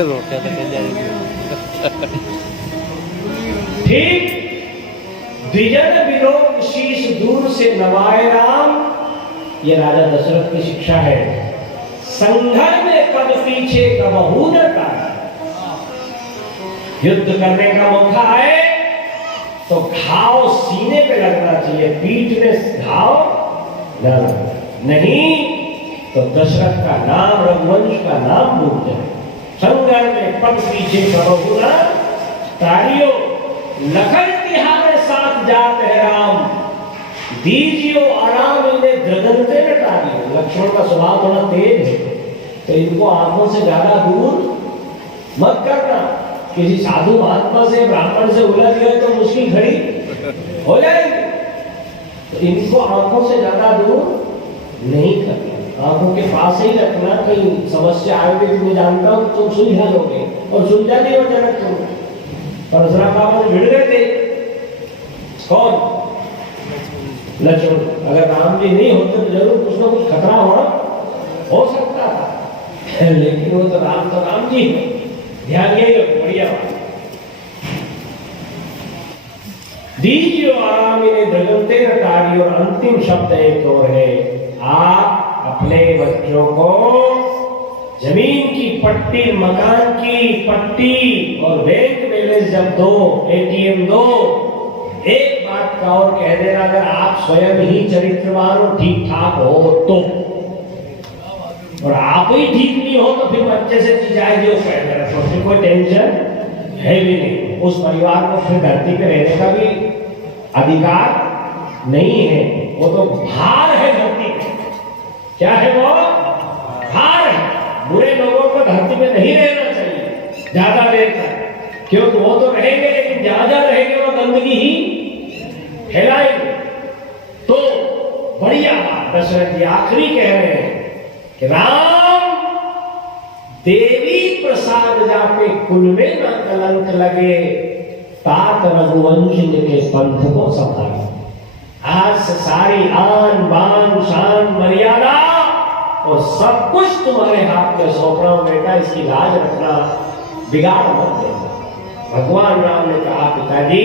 रोटियां तो चल जाएगी। ठीक द्विजन विलोक शीश दूर से नवाए राम, ये राजा दशरथ की शिक्षा है। संघर्ष में कब पीछे कबहू न टाले, युद्ध करने का मौका आए तो घाव सीने पे लगना चाहिए, पीठ में घाव न लगना, नहीं तो दशरथ का नाम, रघुवंश का नाम डूब जाए। संघर्ष में पग पीछे कबहू न टालियो, लखन तिहारे साथ जात है राम, दीजियो आराम इन्हें द्रगनते न टालियो। लक्ष्मण का स्वभाव थोड़ा तेज है, तो इनको आंखों से ज्यादा दूर मत करना। किसी साधु महात्मा से, ब्राह्मण से उलझ गए तो मुश्किल खड़ी हो जाएगी, तो इनको आंखों से ज्यादा दूर नहीं करना, आंखों के पास ही रखना। कहीं समस्या आएगी तो मैं जानता हूं तुम सुलझा लोगे, और सुलझा नहीं हो जनक तुम। परशुराम बाबा से भिड़ गए थे, कौन? लक्ष्मण। अगर राम जी नहीं होते तो जरूर कुछ ना कुछ खतरा हो सकता था, लेकिन वो तो राम जी है। ध्यान ये बढ़िया बात। दीजियो आराम इन्हें द्रगनते न टालियो, और अंतिम शब्द एक और है, आप अपने बच्चों को जमीन की पट्टी, मकान की पट्टी और बैंक बैलेंस जब दो, एटीएम दो, एक बात का और कह देना, अगर आप स्वयं ही चरित्रवान और ठीक ठाक हो तो, और आप ही ठीक नहीं हो तो फिर बच्चे से चीज आएगी, तो फिर कोई टेंशन है भी नहीं। उस परिवार को फिर धरती पे रहने का भी अधिकार नहीं है, वो तो भार है धरती पे। क्या है वो? भार है। बुरे लोगों को धरती पे नहीं रहना चाहिए ज्यादा देर तक, क्योंकि वो तो रहेंगे, लेकिन ज्यादा रहेंगे वो गंदगी ही फैलाएंगे। तो बढ़िया बात दशरथ जी आखिरी कह रहे हैं कि राम देवी प्रसाद जापे, कुल में न कलंक लगे, तात रघुवंश के पंथ को संभाले। आज से सारी आन बान शान मर्यादा और सब कुछ तुम्हारे हाथ में सौंप रहा हूं बेटा, इसकी लाज रखना, बिगाड़ मत देना। भगवान राम ने कहा, पिताजी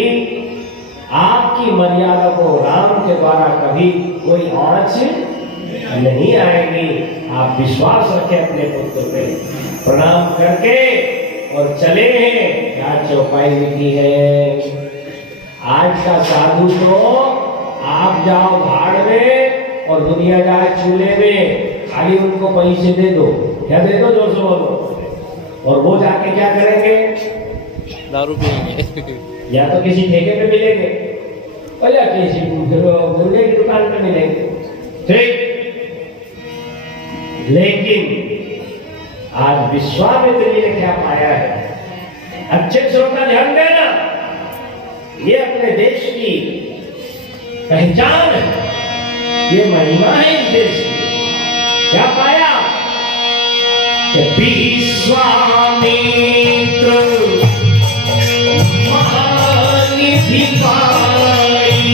आपकी मर्यादा को राम के द्वारा कभी कोई आंच नहीं आएगी, आप विश्वास रखें अपने पुत्र पे। प्रणाम करके और चले हैं, क्या चौपाई लिखी है। आज का साधु तो आप जाओ भाड़ में और दुनिया जाए चूल्हे में, खाली उनको पैसे दे दो। क्या दे दो? जोर से बोलो। और वो जाके क्या करेंगे? दारू पिएंगे या तो किसी ठेके पे मिलेंगे, और या किसी मुर्गे की दुकान पे मिलेंगे। ठीक, लेकिन आज विश्वामित्र जी ने क्या पाया है? अच्छे श्रोता ध्यान देना, ये अपने देश की पहचान है, ये महिमा है इस देश की। क्या पाया? विश्वामित्र महानिधि पाई,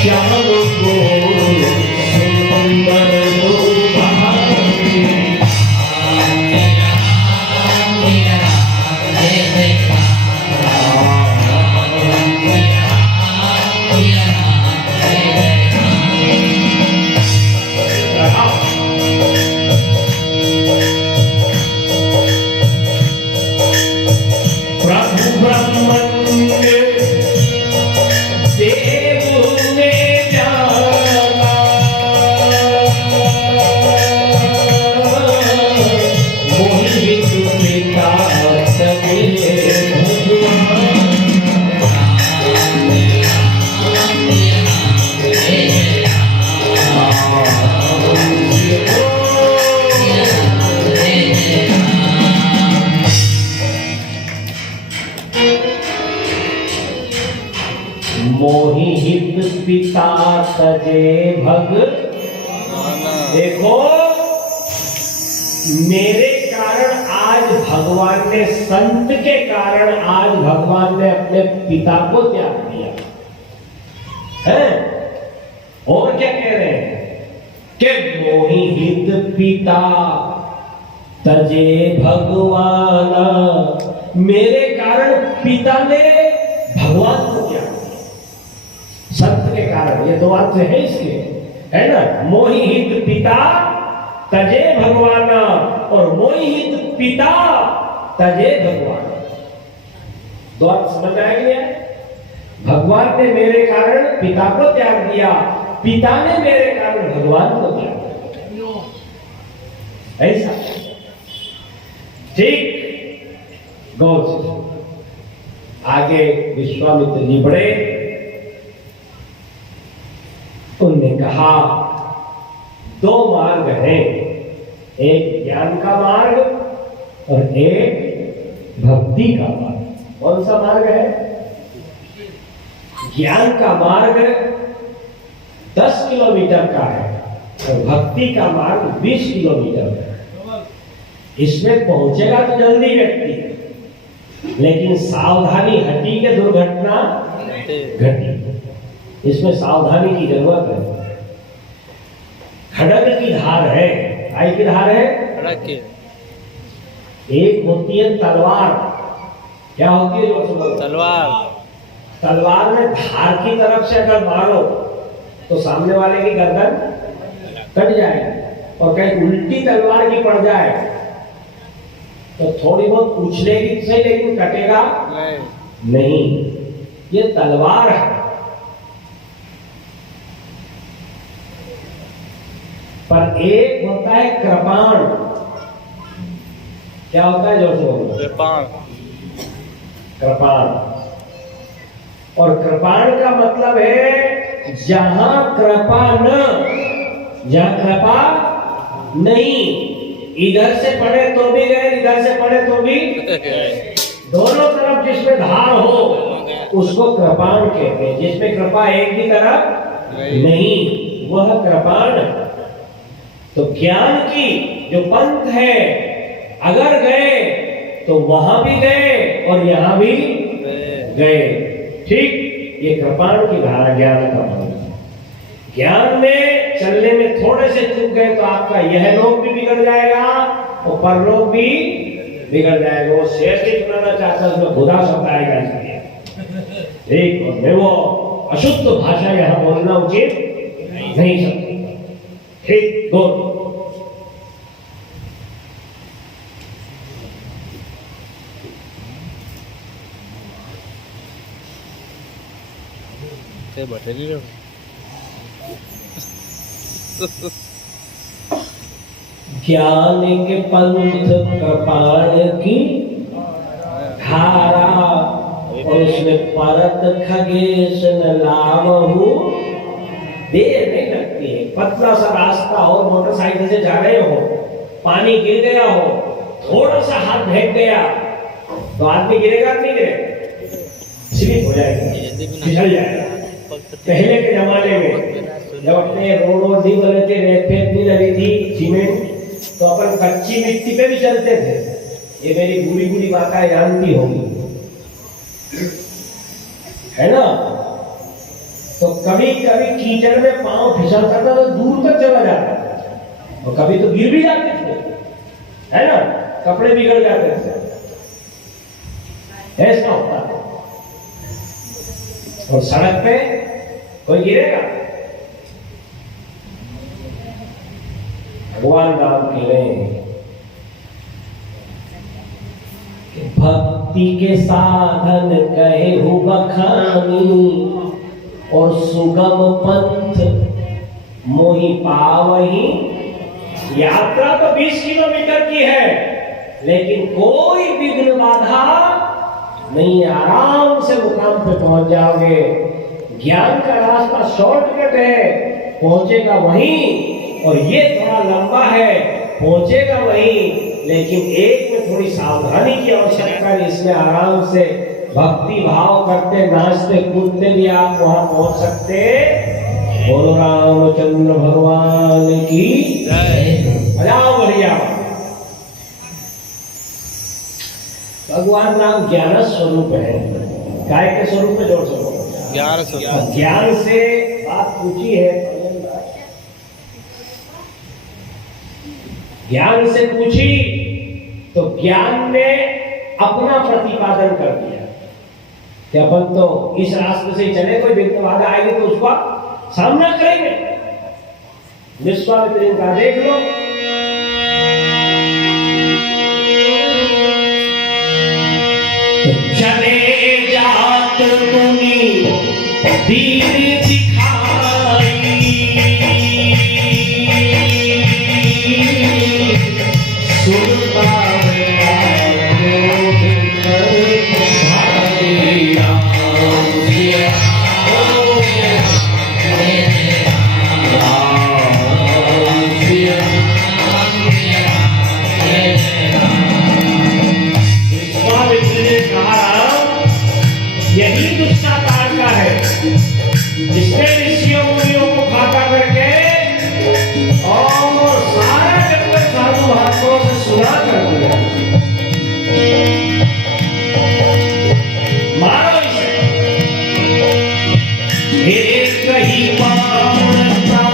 श्याम गोल सुंदर मोहि हित पिता तजे भग। देखो मेरे कारण आज भगवान ने, संत के कारण आज भगवान ने अपने पिता को त्याग दिया। हैं? और क्या कह रहे हैं कि मोहि हित पिता तजे भगवाना, मेरे कारण पिता ने भगवान को क्या सत्य के कारण, ये दो अर्थ है इसके, है ना। मोहि हित पिता तजे भगवाना और मोहि हित पिता तजे भगवान, दो अर्थ समझ आएंगे। भगवान ने मेरे कारण पिता को त्याग दिया, पिता ने मेरे कारण भगवान को त्याग दिया, ऐसा ठीक। गौर से आगे विश्वामित्र जी बढ़े, उन्होंने कहा दो मार्ग हैं, एक ज्ञान का मार्ग और एक भक्ति का मार्ग। कौन सा मार्ग है? ज्ञान का मार्ग 10 किलोमीटर का है और भक्ति का मार्ग 20 किलोमीटर का है। इसमें पहुंचेगा तो जल्दी व्यक्ति, लेकिन सावधानी हटी के दुर्घटना घटी, इसमें सावधानी की जरूरत है। खड्ग की धार है, आई की धार है खड्ग की। एक होती है तलवार, क्या होती है? तलवार। तलवार में धार की तरफ से अगर मारो तो सामने वाले की गर्दन कट जाएगी, और कहीं उल्टी तलवार की पड़ जाए तो थोड़ी बहुत उछलेगी सही, लेकिन कटेगा नहीं। ये तलवार है, पर एक होता है कृपाण। क्या होता है? जो कृपाण, कृपाण। और कृपाण का मतलब है जहां कृपा न, जहां कृपा नहीं, इधर से पढ़े तो भी गए, इधर से पढ़े तो भी दोनों तरफ जिसमें धार हो उसको कृपाण कहते हैं। जिसमें कृपा एक ही तरफ नहीं, वह कृपाण। तो ज्ञान की जो पंथ है, अगर गए तो वहां भी गए और यहां भी गए, ठीक। ये कृपाण की धारा ज्ञान का पंथ। ज्ञान में चलने में थोड़े से चूक गए तो आपका यह लोक भी बिगड़ जाएगा और परलोक भी बिगड़ जाएगा। वो शेर से सुनाना चाहता है, उसमें खुदा शब्द आएगा इसलिए, ठीक। और मैं वो अशुद्ध भाषा यहां बोलना उचित नहीं सकता, ठीक। दो ज्ञान के पंथ कृपाण की धारा, और उसमें परत खगेश न लावहु। देर नहीं लगती है, पतला सा रास्ता हो, मोटरसाइकिल से जा रहे हो, पानी गिर गया हो, थोड़ा सा हाथ फेंक गया तो आदमी गिरेगा नहीं गिरेगा? स्लिप हो जाएगा, फिसल जाएगा। पहले के जमाने में जब अपने रोड नहीं बने थे, रेत नहीं लगी थी, सीमेंट, तो अपन कच्ची मिट्टी पे भी चलते थे। ये मेरी बुरी बुरी बातें जानती होगी, है ना। तो कभी कभी कीचड़ में पांव फिसलता था तो दूर तक चला जाता था, और कभी तो गिर भी जाते थे, है ना, कपड़े बिगड़ जाते थे, ऐसा होता था। और सड़क पे कोई गिरेगा? भगवान राम कह रहे हैं कि भक्ति के साधन कहे हु बखानी, और सुगम पंथ मोहि पावही। यात्रा तो 20 किलोमीटर की है, लेकिन कोई विघ्न बाधा नहीं, आराम से मुकाम पे पहुंच जाओगे। ज्ञान का रास्ता शॉर्टकट है, पहुंचेगा वहीं, और ये थोड़ा लंबा है, पहुंचेगा वहीं, लेकिन एक में थोड़ी सावधानी की आवश्यकता है। इसमें आराम से भक्ति भाव करते, नाचते कूदते भी आप वहां पहुंच सकते। बोलो रामचंद्र भगवान की जय। बजाओ बढ़िया। भगवान राम ज्ञान स्वरूप है, काय के स्वरूप में जोड़ सको, ज्ञान से ज्ञान से बात पूछी है, ज्ञान से पूछी तो ज्ञान ने अपना प्रतिपादन कर दिया कि अपन तो इस रास्ते से चले, कोई विघ्न आएगी तो उसका सामना करेंगे। विश्वामित्र का देख लो, चले जात मुनि दीन दिखाई, सुन पावे जिसने ऋषियों मुनियों को खाता करके और सारा जगत साधु महात्माओं से सुना कर दिया। मारो इसे, एक ही मानता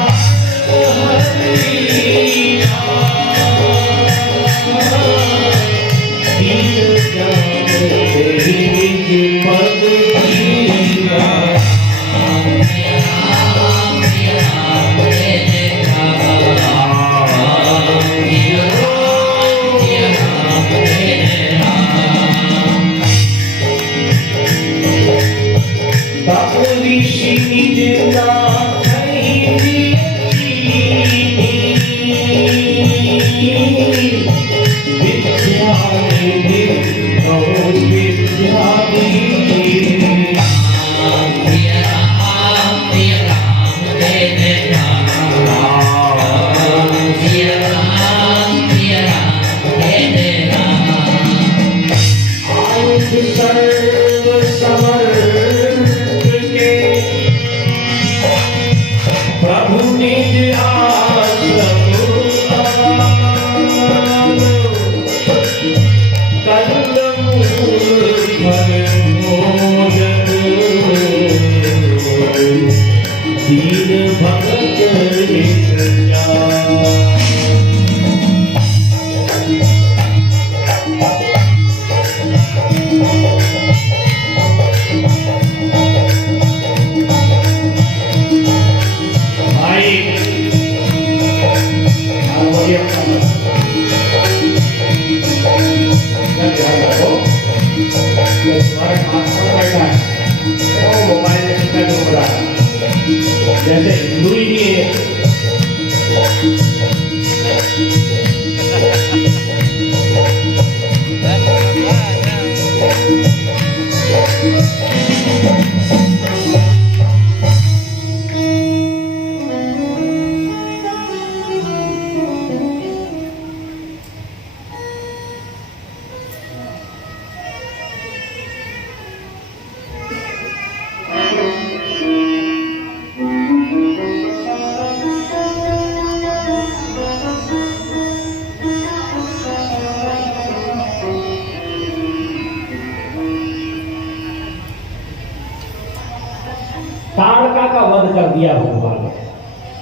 ताड़का का वध कर दिया भगवान ने।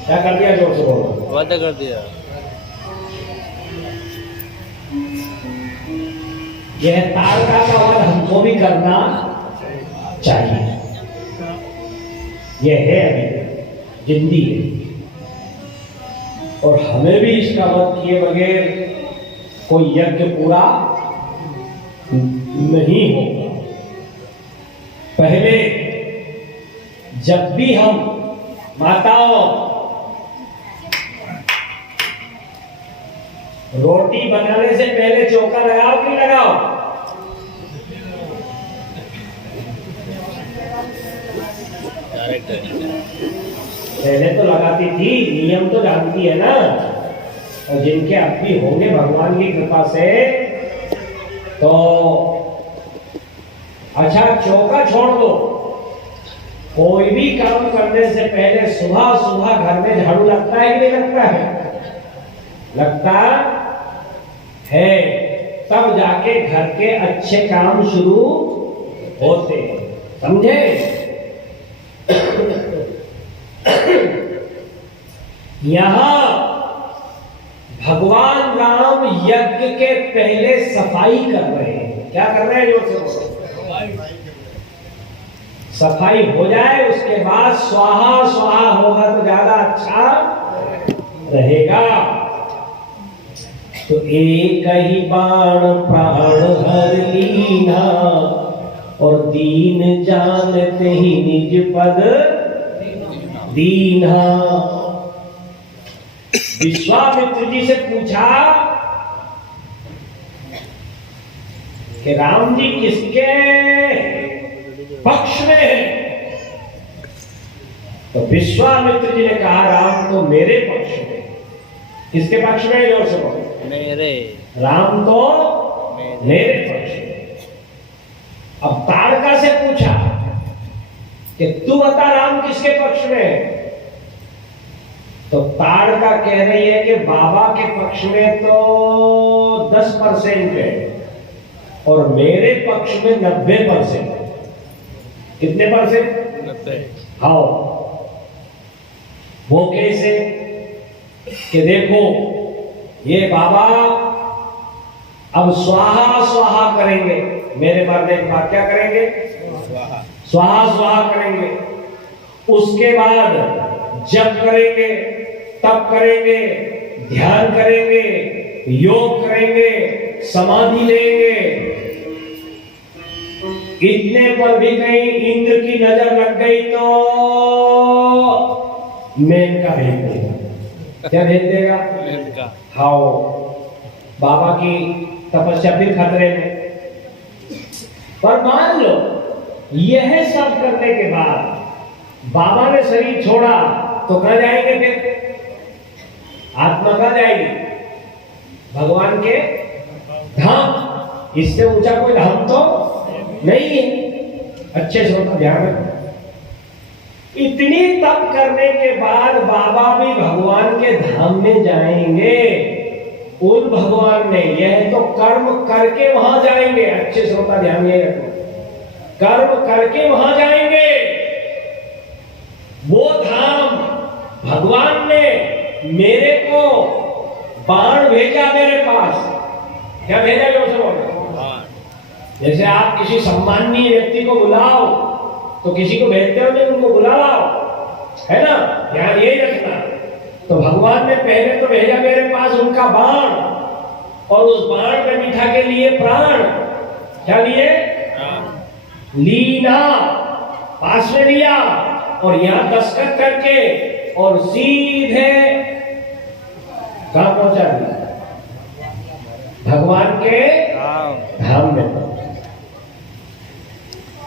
क्या कर दिया? जोर से बोलो। वध कर दिया। यह ताड़का का वध हमको भी करना चाहिए। यह है अभी जिंदगी है और हमें भी इसका वध किए बगैर कोई यज्ञ पूरा नहीं होगा। पहले जब भी हम माताओं रोटी बनाने से पहले चौका लगाओ कि लगाओ? पहले तो लगाती थी, नियम तो जानती है ना। और जिनके अब भी होंगे भगवान की कृपा से तो अच्छा चौका छोड़ दो। कोई भी काम करने से पहले सुबह सुबह घर में झाड़ू लगता है कि नहीं लगता है? लगता है, तब जाके घर के अच्छे काम शुरू होते हैं। समझे? यहां भगवान राम यज्ञ के पहले सफाई कर रहे हैं। क्या कर रहे हैं? जोर से बोलो। सफाई हो जाए उसके बाद स्वाहा स्वाहा होगा तो ज्यादा अच्छा रहेगा। तो एक ही बाण प्राण हर लीना और दीन जानते ही निज पद दीना। विश्वामित्र जी से पूछा कि राम जी किसके पक्ष में है? तो विश्वामित्र जी ने कहा राम तो मेरे पक्ष में। किसके पक्ष में? जोर से बोलो। मेरे। राम तो मेरे पक्ष में। अब ताड़का से पूछा कि तू बता राम किसके पक्ष में है? तो ताड़का कह रही है कि बाबा के पक्ष में तो 10% है और मेरे पक्ष में 90% है। कितने परसेंट? 90। हाँ, वो कैसे? कि देखो ये बाबा अब स्वाहा स्वाहा करेंगे, मेरे मरने के बाद क्या करेंगे? स्वाहा स्वाहा करेंगे। उसके बाद जप करेंगे, तप करेंगे, ध्यान करेंगे, योग करेंगे, समाधि लेंगे। इतने पर भी कहीं इंद्र की नजर लग गई तो मेनका भेज देगा। क्या भेज देगा? मेनका। हाँ, बाबा की तपस्या फिर खतरे में। पर मान लो यह सब करने के बाद बाबा ने शरीर छोड़ा तो कहां जाएंगे? फिर आत्मा कहां जाएगी? भगवान के धाम। इससे ऊंचा कोई धाम तो नहीं है। अच्छे से उनका ध्यान रखो। इतनी तप करने के बाद बाबा भी भगवान के धाम में जाएंगे। उन भगवान ने यह तो कर्म करके वहां जाएंगे। अच्छे से उनका ध्यान ये रखो। कर्म करके वहां जाएंगे। वो धाम भगवान ने मेरे को बाण भेजा मेरे पास। क्या भेजा? जो से बोलो। जैसे आप किसी सम्माननीय व्यक्ति को बुलाओ तो किसी को भेजते हो नहीं, उनको बुला लाओ, है ना? ध्यान यही रखना। तो भगवान ने पहले तो भेजा मेरे पास उनका बाण और उस बाण में मीठा के लिए प्राण। क्या लिए? लीना पास में लिया और यहां दस्तखत करके और सीधे कहां पहुंचा दिया? भगवान के धाम